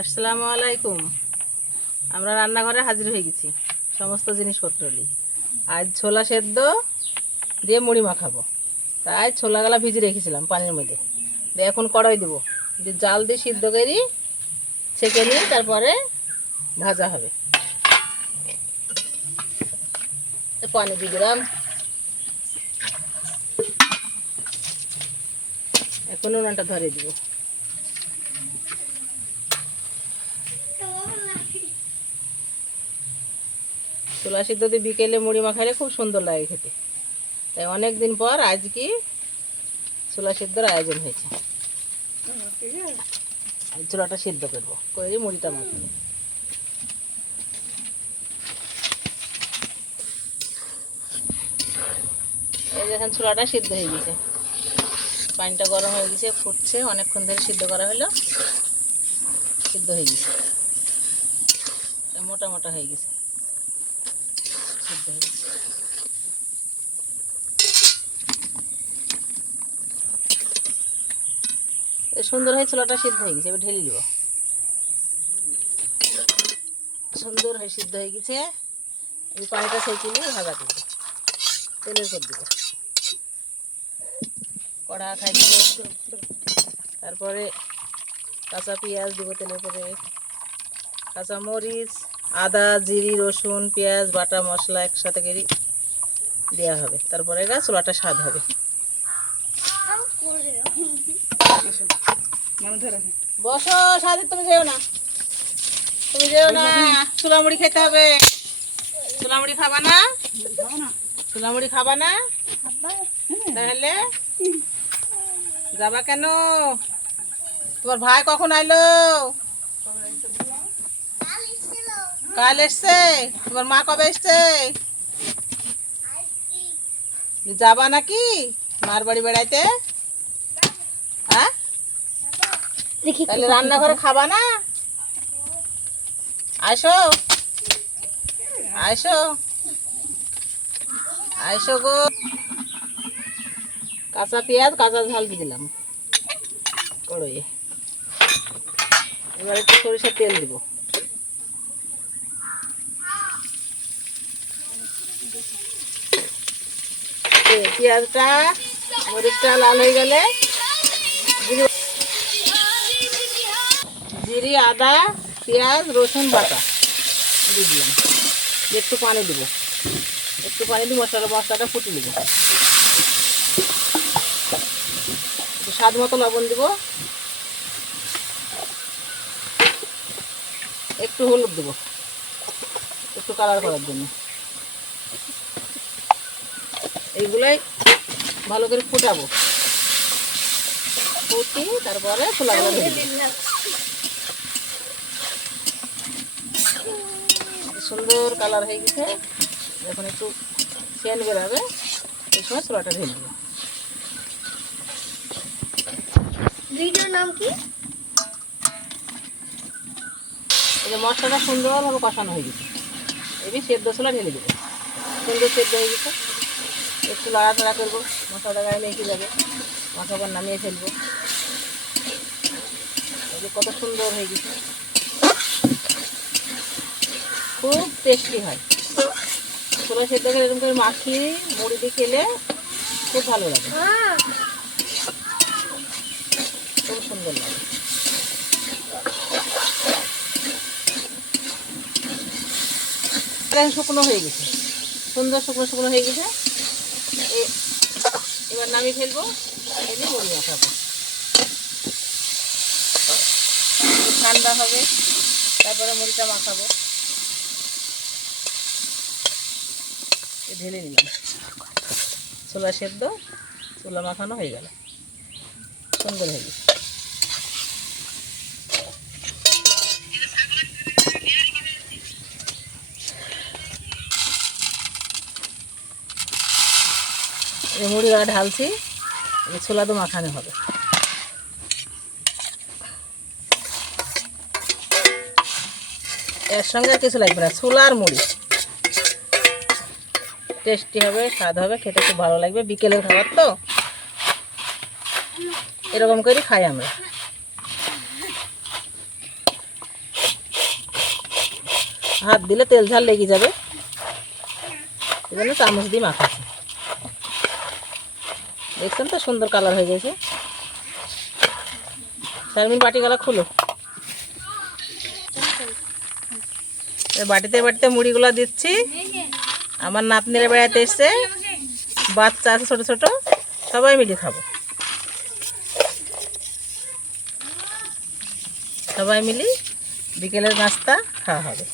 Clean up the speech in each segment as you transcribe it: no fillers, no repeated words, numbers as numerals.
আসসালামু আলাইকুম। আমরা রান্নাঘরে হাজির হয়ে গেছি সমস্ত জিনিসপত্র নিয়ে। আজ ছোলা সেদ্ধ দিয়ে মুড়ি মাখাবো, তাই ছোলাগুলা ভিজে রেখেছিলাম পানির মধ্যে। দিয়ে এখন কড়াই দেবো, দিয়ে জাল দিয়ে সিদ্ধ করি, ছেঁকে নিয়ে তারপরে ভাজা হবে। পানি দিয়ে দিলাম, এখন উনানটা ধরে দিব। ছোলা সিদ্ধ দিয়ে বিকেলে মুড়ি মাখাইলে খুব সুন্দর লাগে খেতে, তাই অনেক দিন পর আজকে ছোলা সিদ্ধর আয়োজন হয়েছে। ছোলাটা সিদ্ধ করবো, করে মুড়িটা মাখাবো। এই দেখেন ছোলাটা সিদ্ধ হয়ে গেছে, পানিটা গরম হয়ে গেছে, ফুটছে, অনেকক্ষণ ধরে সিদ্ধ করা হলো, সিদ্ধ হয়ে গেছে, মোটা মোটা হয়ে গেছে, সিদ্ধ হয়ে গেছে। সুন্দর হয়ে ছোলাটা সিদ্ধ হয়ে গেছে, এবার ঢেলে দিব। সুন্দর হয়ে সিদ্ধ হয়ে গেছে, এই পানিটা ছেঁকে নিয়ে ভাজা করবো, তেলের উপর দিব, কড়া খাই দিব, তারপরে কাঁচা পেঁয়াজ দিব তেলের উপরে, কাঁচা মরিচ, আদা, জিরি, রসুন, পেঁয়াজ, বাটা মশলা একসাথে করে দেওয়া হবে, তারপরে ছোলাটা স্বাদ হবে। বসো সাথে, তুমি যেও না, তুমি যেও না, ছোলামুড়ি খেতে হবে। ছোলামুড়ি খাবা না? ছোলামুড়ি খাবা না? তাহলে যাবা কেন? তোমার ভাই কখন আইলো? কাল এসছে। তোমার মা কবে এসছে? যাবা নাকি মার বাড়ি বেড়াইতে? হ্যাঁ, তাহলে রান্নাঘরে খাবা না? আইসো, আইসো, আইসো গো। কাঁচা পেঁয়াজ, কাঁচা ঝাল দিয়ে দিলাম কড়াইয়ে, এবার একটু সরিষার তেল দিব। পেঁয়াজটা মরিচটা লাল হয়ে গেলে জিরি, আদা, পেঁয়াজ, রসুন বাটা দিয়ে দিলাম, একটু পানি দিব, একটু পানি দিয়ে মশলাটা ফুটে দিব, স্বাদ মতো লবণ দিব, একটু হলুদ দেব, একটু কালার করার জন্য। এইগুলাই ভালো করে ফুটাবো, ফুটি তারপরে ছোলাগুলো দিয়ে দেব। সুন্দর কালার হয়ে গেছে, এখন একটু সেন্ট বেরাবে, এই সময় ছোলাটা ঢেলে দেবো। ভিডিওর নাম কি? এই যে মশলাটা সুন্দরভাবে কষানো হয়ে গেছে, এবার সেদ্ধ ছোলা ঢেলে দেবো। সুন্দর সেদ্ধ হয়ে গেছে, একটু লাড়াচাড়া করবো, মশলাটা গায়ে মেখে যাবে, মাখাবার নামিয়ে ফেলবো। এই যে কত সুন্দর হয়ে গেছে, খুব টেস্টি হয়। ছোলা সেদ্ধ করে এরকম করে মাখিয়ে মুড়ি দিয়ে খেলে খুব ভালো লাগে, খুব সুন্দর লাগে। শুকনো হয়ে গেছে, সুন্দর শুকনো শুকনো হয়ে গেছে, এবার নামিয়ে ফেলবো, এনে মুড়ি মাখাবো। ঠান্ডা হবে, তারপরে মুড়িটা মাখাবো। ঢেলে নিলাম, ছোলা সেদ্ধ, ছোলা মাখানো হয়ে গেল, সুন্দর হয়ে গেছে। এই মুড়ি গাড়া ঢালছি, ছোলা তো মাখানো হবে। এর সঙ্গে আর কিছু লাগবে না, ছোলা আর মুড়ি, টেস্টি হবে, স্বাদ হবে, খেতে খুব ভালো লাগবে। বিকেলের খাবার তো, এরকম করে খাই আমরা। হাত দিলে তেল ঝাল লেগে যাবে, এই জন্য চামচ দিয়ে মাখাচ্ছি। দেখছেন তো সুন্দর কালার হয়ে গেছে। শারমিন বাটিগুলো খুলো। বাটিতে বাটিতে মুড়িগুলো দিচ্ছি। আমার নাতনিরা বেড়াতে এসছে, বাচ্চা আছে ছোট ছোট, সবাই মিলে খাবো। সবাই মিলে বিকেলের নাস্তা খাওয়া হবে।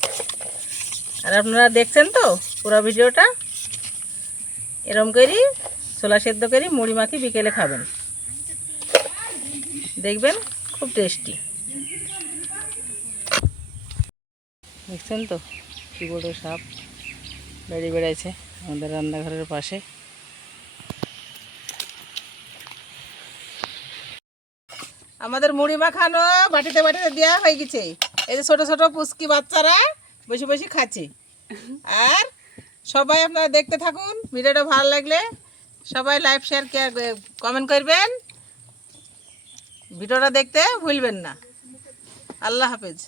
আর আপনারা দেখছেন তো পুরো ভিডিওটা, এরম করি ছোলা সেদ্ধ করি মুড়ি মাখি বিকেলে খাবেন, দেখবেন খুব টেস্টি। দেখছেন তো কি বড় সাপ বেরিয়ে বেড়াইছে আমাদের রান্নাঘরের পাশে। আমাদের মুড়ি মাখানো বাটিতে বাটিতে দেওয়া হয়ে গেছে। এই যে ছোট ছোট পুচকি বাচ্চারা বসে বসে খাচ্ছে। আর সবাই আপনারা দেখতে থাকুন, ভিডিওটা ভালো লাগলে সবাই লাইক শেয়ার কমেন্ট করবেন, ভিডিওটা দেখতে ভুলবেন না। আল্লাহ হাফেজ।